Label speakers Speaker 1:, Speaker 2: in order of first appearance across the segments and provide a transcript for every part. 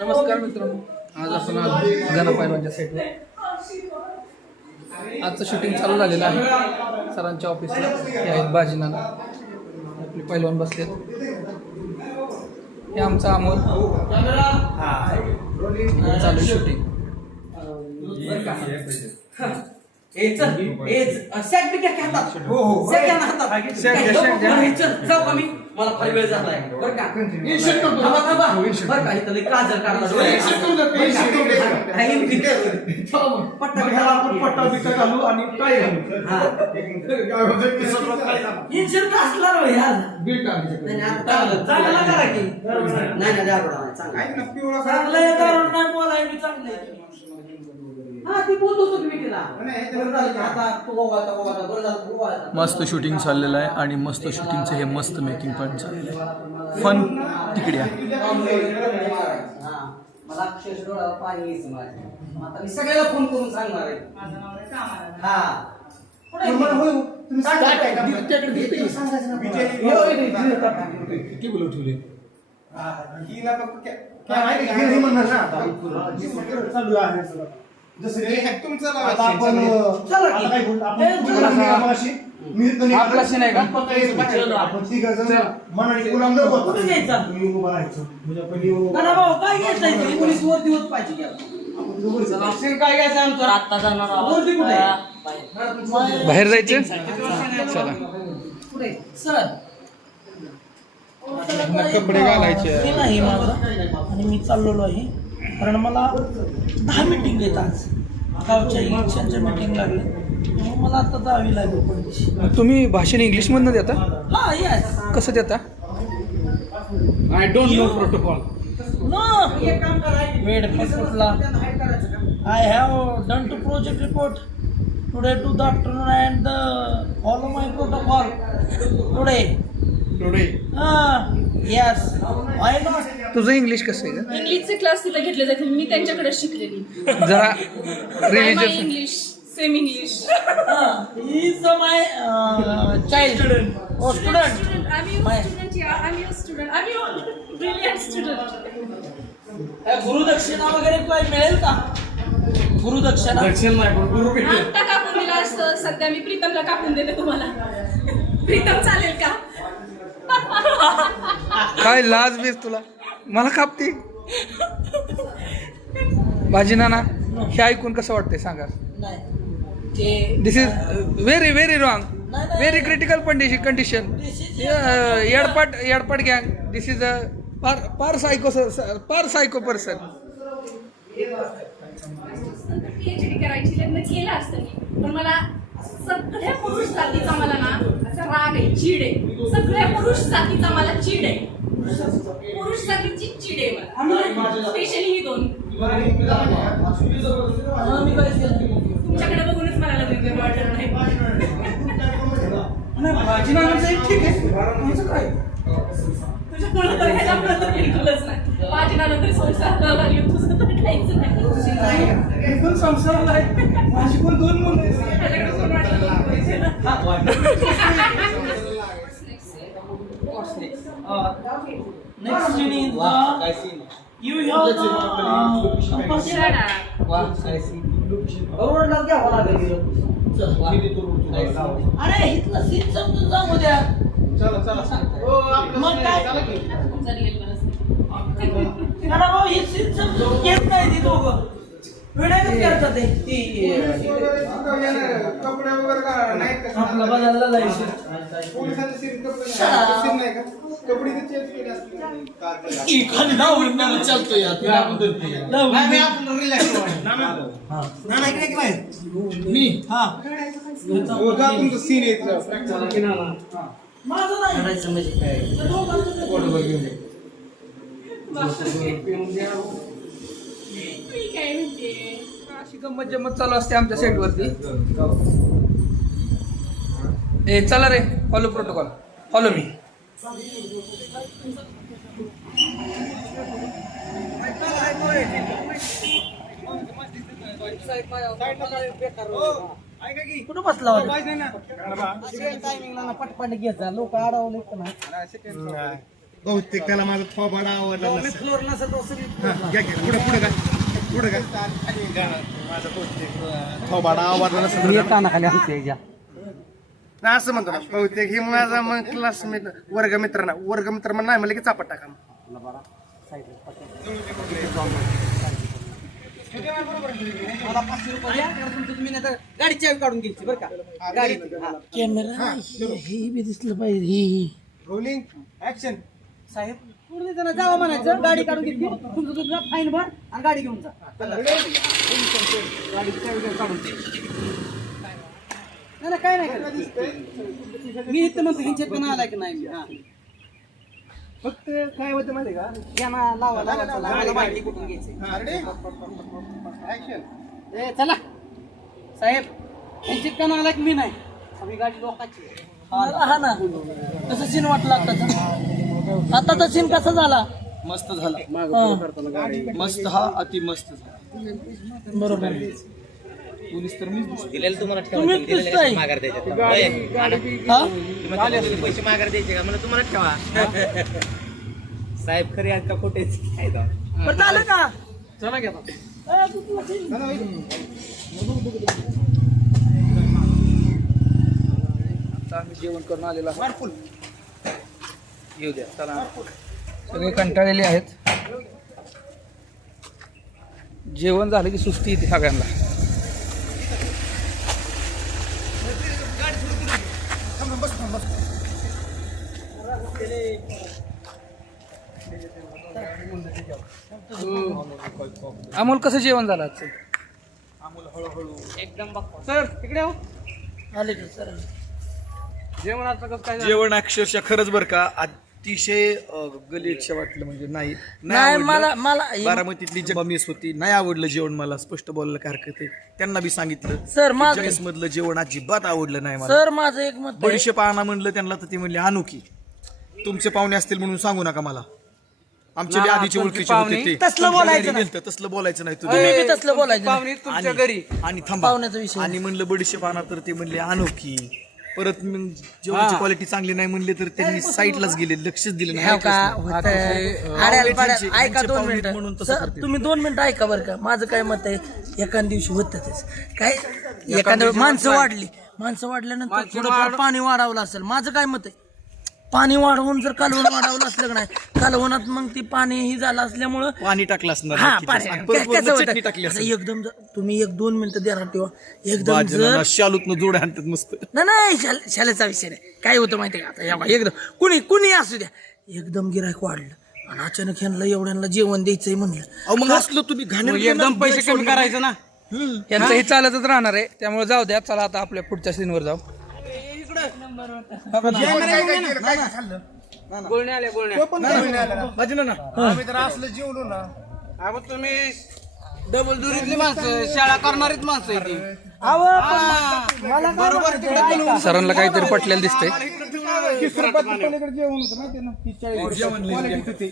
Speaker 1: नमस्कार मित्रांनो आज आपण आलो गणपायलवांच्या साईडवर आजचं शूटिंग चालू झालेलं आहे. सरांच्या ऑफिसला हे आहेत बाजीनाना आपले पैलवान बसलेत. हे आमचा अमोल. चालू शूटिंग
Speaker 2: हो, हो.
Speaker 3: ना मला फार वेळ झालाय बरं का
Speaker 2: इन्शर्ट करतो.
Speaker 3: थांबा थांबा. बरं का इथं लई काजल काढला.
Speaker 2: इन्शर्ट करून जातो, इन्शर्ट करून जातो.
Speaker 3: हा, इन्शर्ट. पट्टा
Speaker 2: मग ह्याला आपण पट्टा बिट्टा घालू आणि टाय घालू
Speaker 3: हा.
Speaker 2: काय होतं ते सगळं टाय घालू.
Speaker 3: इन्शर्ट असला रे भैया.
Speaker 2: बीट
Speaker 3: नाही,
Speaker 2: टाकायचं.
Speaker 3: नाही, आता चांगलं चांगलं करा की नाही नाही दारुडा नाही चांगलं
Speaker 2: ना, पिवळा
Speaker 3: चांगलं आहे दारुडा नाही बोलाय मी चांगलं आहे हा ती बोलत होतो की मी तिला बरं झालं की आता तू गोवाचा गोवाचा बरं झालं तू गोवाचा
Speaker 1: मस्त शूटिंग चाललेलं आहे आणि मस्त शूटिंगचं हे मस्त मेकिंग पॉईंट झालेलं आहे फन तिकडे आहे
Speaker 3: हा. मला अक्षरशः डोळ्याला पाणी यायचं माझ्या. आता मी सगळ्याला फोन करून सांगणार आहे हा कुठे आहे?
Speaker 2: तुम्हाला होय, तुम्ही? सांगायचं ना.
Speaker 1: किती बोलू ठेवले
Speaker 2: हा, हिला फक्त काय- काय माहिती का? हे म्हणणार ना आता. हे सगळं चालू आहे सगळं. आता आपण
Speaker 3: चला की.
Speaker 2: आता काय? आपण
Speaker 3: हे चला.
Speaker 2: नाही? आपण बाहेर. आपण मनाने.
Speaker 3: कुठे जायचं?
Speaker 2: तुम्ही उभं राहायचं. म्हणजे आपण येऊ-
Speaker 3: नाना भाऊ काय घ्यायचं आहे? तुम्ही पोलीस वर दिवस पाहिजे की आता.
Speaker 2: आपण दोघं जायचं.
Speaker 3: अक्षर काय घ्यायचं आमचं आता जाणार वरती कुठे आहे?
Speaker 1: बाहेर जायचं चला
Speaker 3: सर
Speaker 1: कपडे घालायचे.
Speaker 4: ते नाही माझं आणि मी चाललेलो आहे कारण मला दहा मिटिंग आज गावच्या इलेक्शनच्या मिटिंग लागले त्यामुळे मला आता जावी लागेल
Speaker 1: तुम्ही भाषण इंग्लिशमधनं देता?
Speaker 4: हा येस
Speaker 1: कसं देता?
Speaker 4: I don't know protocol no? I have done two project report today to the afternoon and follow my protocol
Speaker 1: तुझं इंग्लिश कसं आहे का
Speaker 5: इंग्लिशचे क्लास तिथे घेतले जातील मी त्यांच्याकडे शिकलेली.
Speaker 1: जरा
Speaker 5: my
Speaker 1: religious
Speaker 5: English same English
Speaker 4: is my child O student
Speaker 5: आम्ही
Speaker 4: My-
Speaker 5: स्टुडंट या आम्ही स्टुडंट आम्ही ब्रिलियंट स्टुडंट
Speaker 4: गुरुदक्षिणा वगैरे काय मिळेल का? गुरुदक्षिणा
Speaker 5: आत्ता कापून दिला असतं सध्या मी प्रीतमला कापून देते तुम्हाला. प्रीतम चालेल का?
Speaker 1: काय लाज बीज तुला? मला कापती. भाजी नाना हे ऐकून कसं वाटतंय सांगा. This is very very wrong very critical condition condition येडपाट येडपाट गँग दिस इज अ पार पार सायको पार सायको पर्सन
Speaker 5: पीएचडी करायची लग्न केलं असतं मी. पण मला सगळ्या पुरुष जातीचा मला ना असा राग आहे चीड आहे. सगळ्या पुरुष जातीचा मला चीड आहे. जातीची चीड आहे मला स्पेशली ही दोन. तुमच्याकडे बघूनच मला लग्न वाटत नाही.
Speaker 2: ठीक आहे. माझं काय?
Speaker 5: तर ह्याच्यामुळे तर बिलकुलच नाही. लागली तुझं तर काहीच नाही.
Speaker 2: मी पण संसाराला आहे. माझी पण दोन मुलं आहेत.
Speaker 5: वाटलं
Speaker 4: scene is the you have the compulsory
Speaker 5: Shut up.
Speaker 3: रोडला घ्यावं लागेल
Speaker 4: अरे इथलं सीन समजून जाऊ द्या मग काय?
Speaker 5: तुमचा real मनस्थिती.
Speaker 4: अरे भाऊ हे सीन समजून घेत नाही ती दोघं.
Speaker 3: विनायकच करतात ते. ती
Speaker 2: कपडे वगैरे का नाही का?
Speaker 4: आपला बदलला जायचं.
Speaker 2: पोलिसांचे सीन कपडे नाही. सीन नाही का? कपडे तर change केले असतील. काजल.
Speaker 4: खाली धावून चालतो या मी? हा.
Speaker 2: हो, जा तुमचं scene आहे इथलं. Practice. हा.
Speaker 4: माझं नाही.
Speaker 3: करायचं म्हणजे काय
Speaker 2: घेऊन ये.
Speaker 5: मी काय म्हणते
Speaker 1: अशी गंमत जम्मत चालू असते आमच्या सेटवरती ए चला रे फॉलो प्रोटोकॉल फॉलो मी
Speaker 4: कुठं बसला होता?
Speaker 3: पटपट घ्यायचा लोक अडवले
Speaker 2: बहुतेक त्याला माझा थोबाडा आवडला नसेल.
Speaker 3: फ्लोर नसेल तर सगळी
Speaker 2: हा, घ्या घ्या. पुढे पुढे काय पुढे काय माझा बहुतेक अं, थोबाडा आवडला नसेल
Speaker 3: कानाखाली
Speaker 2: नाही, असं म्हणतो ना बहुतेक हे माझा मग क्लासमेट वर्गमित्र ना वर्गमित्र मग नाही म्हणलं की चापट टाका
Speaker 3: मला पाचशे रुपये द्या. कारण तुमचं तुम्ही नाही तर गाडी चावी काढून घ्यायची बरं का. गाडी. हा.
Speaker 4: कॅमेरा हे हे बी दिसलं पाहिजे ही ही.
Speaker 2: रोलिंग ऍक्शन
Speaker 3: साहेब पूर्ण जण जावं म्हणायचं गाडी काढून घेतली तुमचं तुमचं फाईन भर आणि गाडी घेऊन जा. घेऊन काढून. नाही नाही, काय नाही करत. मी इथं म्हणतो ह्यांच्यात पण आलाय की नाही? मी हा.
Speaker 2: फक्त काय होतं माहिती का?
Speaker 3: या ना लावा लावा चला. माहिती कुठून घ्यायची? ए चला. साहेब ह्यांच्यात पण आलाय की मी नाही? आम्ही गाडी लोकांची.
Speaker 4: हा ना. कसं सीन वाटलं आताचा. आताचा सीन कसा झाला?
Speaker 3: मस्त झाला. मस्त हा अति मस्त झाला.
Speaker 4: बरोबर.
Speaker 3: पोलीस तर मीच दिसते.
Speaker 4: तुम्ही दिसताय. हा.
Speaker 3: पैसे माघार द्यायचे का? मला तुम्हाला ठेवा. साहेब खरे आहेत का खोटे? काय जाऊ.
Speaker 4: बरं झालं का?
Speaker 3: चला घ्या
Speaker 4: ए?
Speaker 1: आता आम्ही जेवण करून आलेलो येऊ द्या चला. सगळे कंटाळलेले आहेत. जेवण झालं की सुस्ती येते सगळ्यांना. अमोल कसं जेवण झालं आजचं?
Speaker 3: सर तिकडे हो
Speaker 4: आले का सर
Speaker 3: जेवणाचं कसं काय
Speaker 6: जेवण अक्षरशः खरंच बरं का अतिशय गलिच्छ वाटलं म्हणजे नाही.
Speaker 4: नाही. मला मला
Speaker 6: बारामतीतली जेव्हा मेस होती. नाही आवडलं जेवण मला. स्पष्ट बोलायला काय हरकत आहे त्यांना बी सांगितलं.
Speaker 4: सर माझं
Speaker 6: मेस मधलं जेवण अजिबात आवडलं नाही मला.
Speaker 4: सर माझं एक मत आहे.
Speaker 6: बडीशेप आणा म्हणलं त्यांना तर ती म्हणली की. तुमचे पाहुणे असतील म्हणून सांगू नका मला. आमचे बी
Speaker 3: ना,
Speaker 6: आधीचे ओळखीचे
Speaker 3: पाहुणे?
Speaker 6: होते ते.
Speaker 4: तसलं बोलायचं नाही.
Speaker 6: तसलं बोलायचं नाही
Speaker 4: तुम्ही तसलं बोलायचं नाही.
Speaker 3: पाहुणे तुमच्या
Speaker 6: आणि-
Speaker 3: घरी.
Speaker 6: आणि थांबा.
Speaker 4: पाहुण्याचा विषय
Speaker 6: आणि म्हणलं बडीशेप आणा. तर ते म्हणले की. परत मग जेवणाची क्वालिटी चांगली नाही म्हणले तर त्यांनी साईडलाच गेले लक्षच दिलं नाही.
Speaker 4: हो का?
Speaker 6: ऐकलंच नाही.
Speaker 4: होतं. आड्याला पाड्याला-
Speaker 6: त्यांचे-
Speaker 4: ऐका दोन
Speaker 6: पाहुणे
Speaker 4: मिनिटं.
Speaker 6: म्हणून तसं
Speaker 4: सर,
Speaker 6: करतील.
Speaker 4: तुम्ही दोन मिनिटं ऐका बरं का. माझं काय मत आहे एखाद दिवशी होतच काय? एखाद्या माणसं वाढली. माणसं वाढल्यानंतर थोडंफार पाणी वाढवलं असेल माझं काय मत आहे? पाणी वाढवून जर कालवण वाढवलं असलं का नाही कालवणात मग ती पाणी ही झालं असल्यामुळं
Speaker 6: पाणी टाकलं असणार
Speaker 4: हा
Speaker 6: नक्कीच.
Speaker 4: पाणी.
Speaker 6: आणि परत
Speaker 4: काय-
Speaker 6: वरनं
Speaker 4: कसं
Speaker 6: चटणी
Speaker 4: होतं?
Speaker 6: टाकली
Speaker 4: आता
Speaker 6: असेल.
Speaker 4: एकदम जर- तुम्ही एक दोन मिनिटं ध्यानात ठेवा. एकदम जर
Speaker 6: शालूतनं जोड्या आणतात मस्त.
Speaker 4: नाही नाही शाल शालेचा विषय नाही. काय होतं माहिती का? आता या बा, एकदम कुणी कुणी असू द्या. एकदम गिरायक वाढलं. आणि अचानक ह्यांना एवढ्यांना जेवण द्यायचंय म्हणलं.
Speaker 6: अहो मग असलं तुम्ही
Speaker 3: मग एकदम पैसे कमी करायचं ना.
Speaker 1: यांचं हे चालतच राहणार आहे. त्यामुळे जाऊ द्या चला आता आपल्या पुढच्या सीनवर जाऊ.
Speaker 3: गोळण्या आल्या गोळण्या.
Speaker 2: आम्ही तर असलं जेवलो ना.
Speaker 3: अहो तुम्ही डबल दुरीतली माणसं शाळा करणारीच माणसं आहे ती. बरोबर तिकडे बोलवून
Speaker 1: सरांना काहीतरी पटलेलं दिसतंय.
Speaker 2: तीस रुपयाचं पलीकडे जेवण होतं ना ते ना. तीस चाळीस रुपये. Quality होती.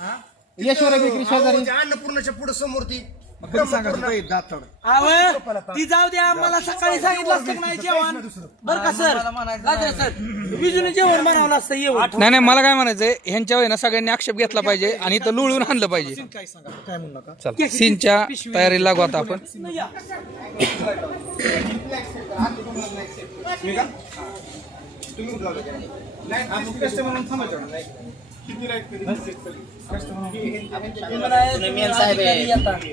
Speaker 2: हा? यशवरा बेकरी शेजारी. अन्नपूर्णाच्या पुढे समोर ती.
Speaker 4: ती जाऊ द्या मला सकाळी सांगितलं असतं की नाही जेवण? बरं का सर? सर बिजूने जेवण बनवलं असतं येऊन.
Speaker 1: नाही नाही मला काय म्हणायचंय ह्यांच्या वेळेला सगळ्यांनी आक्षेप घेतला पाहिजे आणि इथं लुळून आणलं पाहिजे. चल. सीनच्या तयारीला लागू आता आपण.
Speaker 2: तुम्ही उठलावलं का? नाही, आम्ही customer म्हणून थांबायचं. नाही.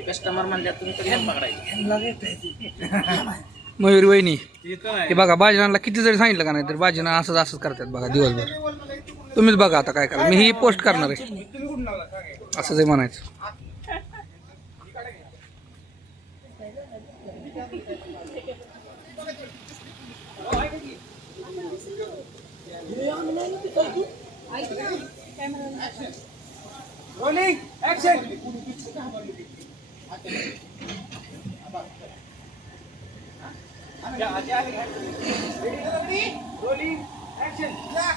Speaker 3: कस्टमर तुम्ही तरी
Speaker 1: मयूर वहिनी हे बघा बाजनाला किती जरी सांगितलं का नाही तर बाजना असंच असंच करतात बघा दिवसभर. तुम्हीच बघा आता काय करा. मी ही पोस्ट करणार आहे. असं जे म्हणायचं.
Speaker 2: Action. Rolling, action. या.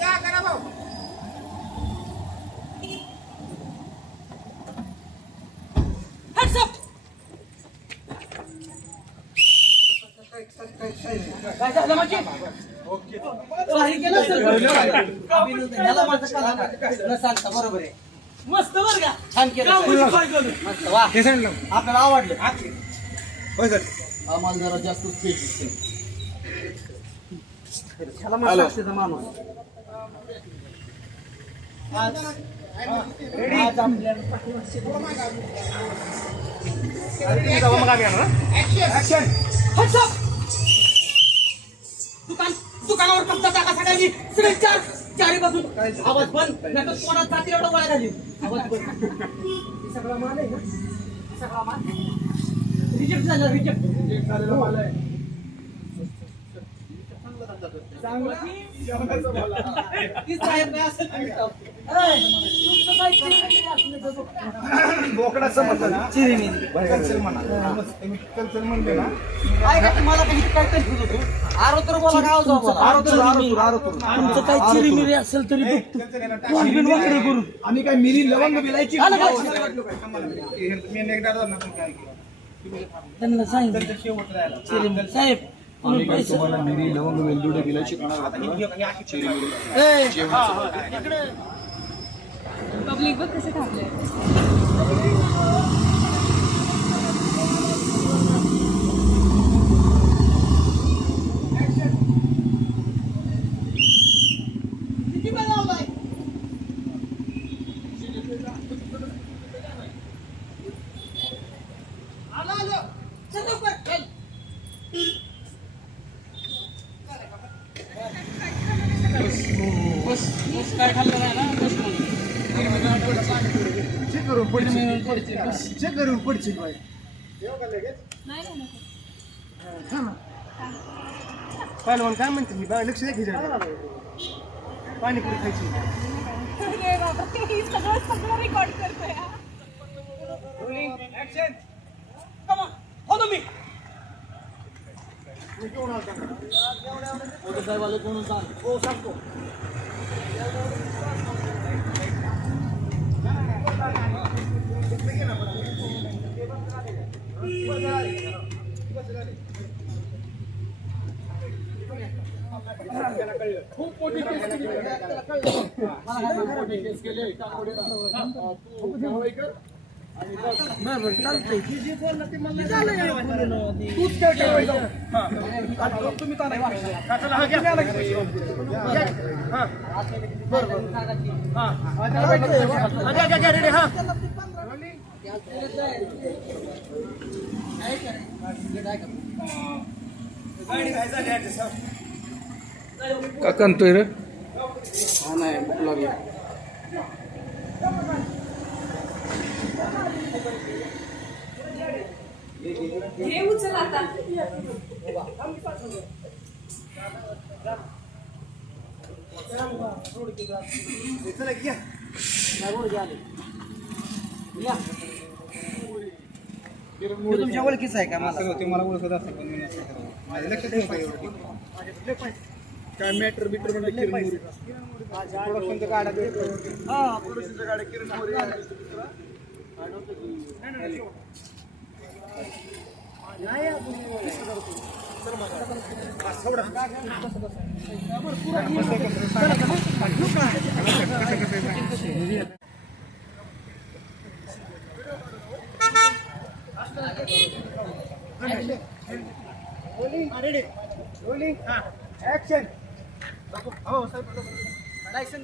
Speaker 2: या, करा भाऊ.
Speaker 3: काय झालं माझं सांगता बरोबर आहे.
Speaker 4: मस्त बरं का?
Speaker 3: छान केलं. मस्त वा. आपल्याला आवडलं. आम्हाला जरा जास्त माणूस.
Speaker 4: आपल्याला पाठीमागचे
Speaker 3: दुकान. दुकानावर कब्जा टाका सगळ्यांनी. सगळे चार चारी बाजू आवाज बंद. नाही तर कोणा जाती एवढं गोळ्या घाली आवाज बंद. हे सगळा माल आहे ना? हे सगळा माल. रिजेक्ट झाला रिजेक्ट रिजेक्ट झालेला माल आहे. ती साहेब नाही असेल तुम्ही जाऊ.
Speaker 4: ए, तुमचं काय चिरमिरी असलं तर बघ.
Speaker 2: बोकडा समजलं ना?
Speaker 3: चिरीमिरी.
Speaker 2: कल्चर म्हणा. मी कल्चर म्हणले ना?
Speaker 3: काय का तुम्हाला काही काय कन्फ्युज होतो आरो तर बोला गाव जाऊ बोला?
Speaker 2: आरोतूर आरोतूर आरोतूर
Speaker 4: तुमचं काय चिरीमिरी असेल तरी बघतो तोंड बिन वाकडं करून
Speaker 2: आम्ही काय मिरी लवंग बिलायची? मी एकदा ना
Speaker 4: त्यांना सांगितलं.
Speaker 2: शेवट राहिला.
Speaker 4: साहेब तुम्ही पैसे
Speaker 6: मिरी लवंग वेलदुडे बिलाची
Speaker 5: पब्लिक बघ कसे थांबले
Speaker 2: चेक करून बाई पहिलवान काय म्हणते? मी बा- लक्ष द्या. पाणीपुरी खायची?
Speaker 5: अरे बाबा, हे सगळं सगळं रेकॉर्ड करतोय हा.
Speaker 1: का कणतोय रे?
Speaker 5: हे उचल आता
Speaker 2: चला की या.
Speaker 3: हे तुमच्या ओळखीचं आहे का मला
Speaker 2: असं होते मला ओळखत असतं पण मी नसतं करत. माझ्या लक्षात नाही पाहिजे एवढं. काय मॅटर बिटर म्हणजे किरण मोरे? प्रोडक्शनचं गाड्या हा प्रोडक्शनच्या गाड्या किरण मोरे. रोलिंग ऍक्शन हो साहेब
Speaker 3: लायसन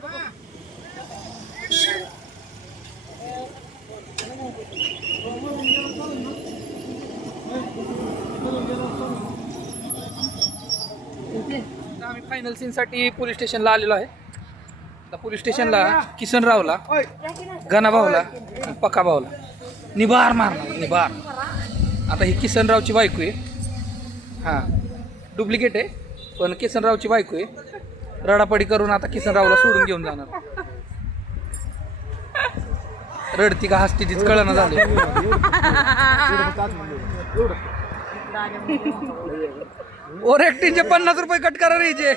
Speaker 1: आम्ही फायनल सीनसाठी पोलीस स्टेशनला आलेलो आहे. आता पोलीस स्टेशनला किसनरावला गणाभाऊला आणि पक्का भाऊला. निभार मारणार निभार आता ही किसनरावची बायको आहे. हां डुप्लिकेट आहे पण किसनरावची बायको आहे. रडापडी करून आता किसनरावला सोडून घेऊन जाणार. रडती का हसती तीच कळना झाले. ओर ऍक्टिंगचे पन्नास रुपये कट करा रे जे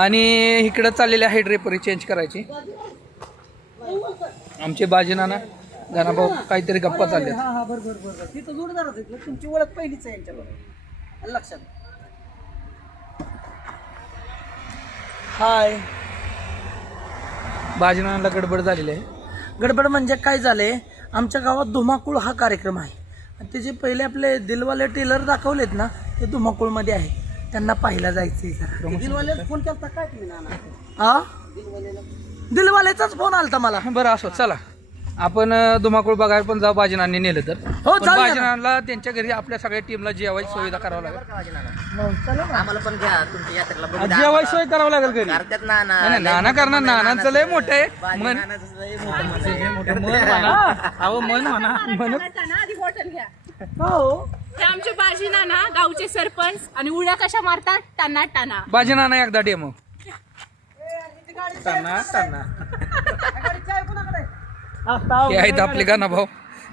Speaker 1: आणि इकडं चाललेले आहे ड्रेपरी चेंज करायची. आमचे बाजी नाना गणाभाऊ काहीतरी गप्पा
Speaker 3: चालल्या तुमची ओळख पहिलीच आहे यांच्याबरोबर. लक्षात
Speaker 4: हाय.
Speaker 1: बाजीनाला गडबड झालेली आहे.
Speaker 4: गडबड म्हणजे काय झालंय? आमच्या गावात धुमाकूळ हा कार्यक्रम आहे. आणि ते जे पहिले आपले दिलवाले टेलर दाखवलेत ना ते धुमाकूळमध्ये आहे. त्यांना पाहायला जायचंय जरा.
Speaker 3: दिलवाल्याला फोन केला काय तुम्ही नाना?
Speaker 4: हा दिलवाल्याचाच फोन आलता मला.
Speaker 1: बरं असो चला. आपण धुमाकूळ बघायला पण जाऊ बाजीनांनी नेलं तर.
Speaker 4: हो,
Speaker 1: पण
Speaker 4: चालेल ना.
Speaker 1: बाजीनाला त्यांच्या घरी आपल्या सगळ्या टीमला जेवायची सुविधा करावं लागेल.
Speaker 7: आम्हाला पण घ्या तुमच्या यात्रेला बघू द्या
Speaker 1: जेवायची सोय करावं लागेल घरी.
Speaker 7: करतात
Speaker 1: नाही, नाही, नाना करणार नानांचं लय मोठं आहे. मन. अहो मन म्हणा.
Speaker 5: आधी बॉटल घ्या.
Speaker 4: हो.
Speaker 5: हे आमचे बाजी नाना गावचे सरपंच आणि उड्या कशा मारतात? टाना टाना.
Speaker 1: बाजीनाना एकदा डेमो. हे आहेत आपले गाणा भाऊ.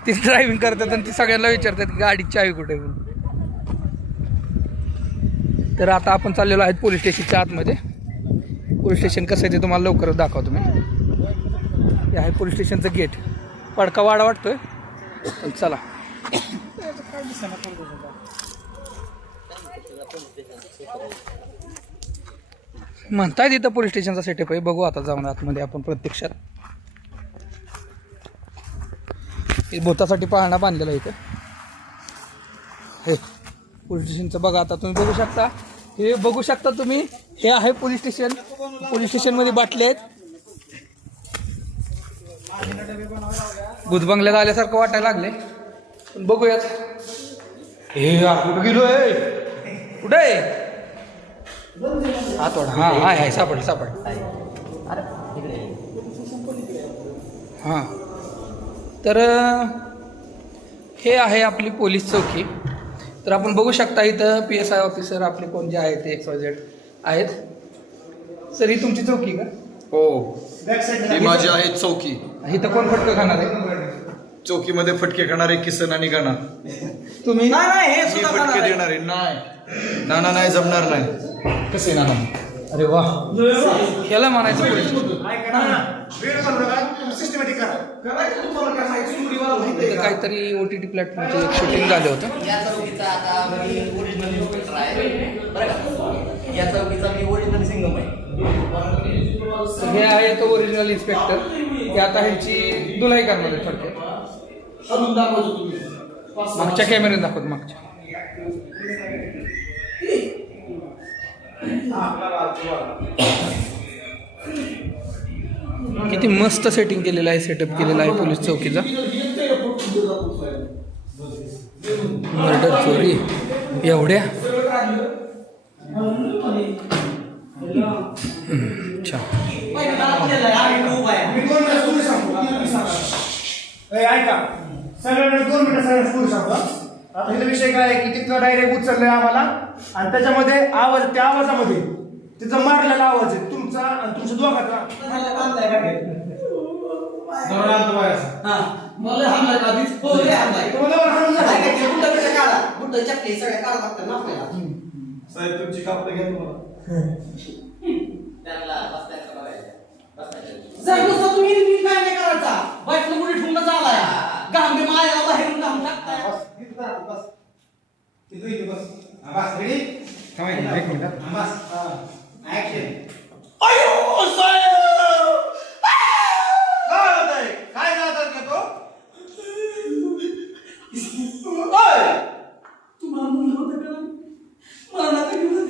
Speaker 1: ते ड्रायव्हिंग करतात आणि ते सगळ्यांना विचारतात की गाडीची चावी कुठे म्हणून. तर आता आपण चाललेलो आहेत पोलीस स्टेशनच्या आतमध्ये. पोलीस स्टेशन कसं आहे ते तुम्हाला लवकरच दाखवतो मी. हे आहे पोलीस स्टेशनचं गेट. पडका वाडा वाटतोय. चला. म्हणताय तिथं पोलीस स्टेशनचा सेटअप आहे. बघू आता जाऊन आतमध्ये आपण प्रत्यक्षात. हे भूतासाठी पाळणा बांधलेला आहे इथं. हे पोलीस स्टेशनचं बघा आता तुम्ही बघू शकता. हे बघू शकता तुम्ही हे आहे पोलीस स्टेशन. पोलीस स्टेशनमध्ये बाटले आहेत. भूतबंगल्यात आल्यासारखं वाटायला लागले पण बघूयात. हे यार कुठं गेलोय कुठे आहे? हा थोडा हा हाय हाय सापड सापड हां. तर हे आहे आपली पोलीस चौकी. तर आपण बघू शकता इथं पी एस आय ऑफिसर आपले कोण जे आहेत ते एक्स वाय झेड आहेत. सर ही तुमची चौकी का?
Speaker 6: हो. ही माझी आहे चौकी.
Speaker 1: इथं कोण फटकं खाणार आहे?
Speaker 6: चौकीमध्ये फटके खाणारे किसन आणि गणा.
Speaker 1: तुम्ही?
Speaker 6: मी फटके देणारे नाही. नाना नाही जमणार नाही. कसे नाना?
Speaker 1: अरे वा. ह्याला म्हणायचं पोलीस इथं काहीतरी ओ टी टी प्लॅटफॉर्मचं शूटिंग झालं होतं.
Speaker 7: या चौकीचा आता मी ओरिजिनल इन्स्पेक्टर आहे. बरं का? या चौकीचा मी ओरिजिनल सिंगम आहे.
Speaker 1: हे आहे तो ओरिजिनल इन्स्पेक्टर ते आता ह्यांची दुलाई करणार आहे थोडक्यात. मागच्या कॅमेऱ्यात दाखवत मागच्या. किती मस्त सेटिंग केलेलं आहे सेटअप केलेलं आहे पोलीस चौकीचा. मर्डर चोरी एवढ्या? अच्छा
Speaker 2: ऐका सगळ्यांना दोन मिनिटं सगळ्यांना स्कूल सांगतो आता विषय काय आहे की तिथं डायरेक्ट उचललंय आम्हाला. आणि त्याच्यामध्ये आवाज त्या आवाजामध्ये तिचा मारलेला आवाज आहे तुमचा आणि तुमच्या दोघांचा दररोज आणतो बाहेरचा.
Speaker 3: मला हमला का आधीच? हो, लय हमला आहे.
Speaker 2: तुम्हाला एवढं समजलं?
Speaker 3: काय काय ते बुटं बिटं काढा. बुटं, चपली सगळ्या काढा लागतात ना आपल्याला.
Speaker 2: साहेब तुमची कापडं घ्या तुम्हाला
Speaker 7: त्यांना बसण्याचं बघायचं.
Speaker 3: जर नुसतं तुम्ही नीट काय नाही करायचा. बायकोला मुली ठेवून झालाय. गाम बी मायाला बाहेरून घाम टाकताय.
Speaker 2: बस तिथं इथे बस हा, बस रेडी थांबा एक एक मिनिट हा, बस
Speaker 3: तुम्हाला म्हणलं होतं का? मला नका घेऊन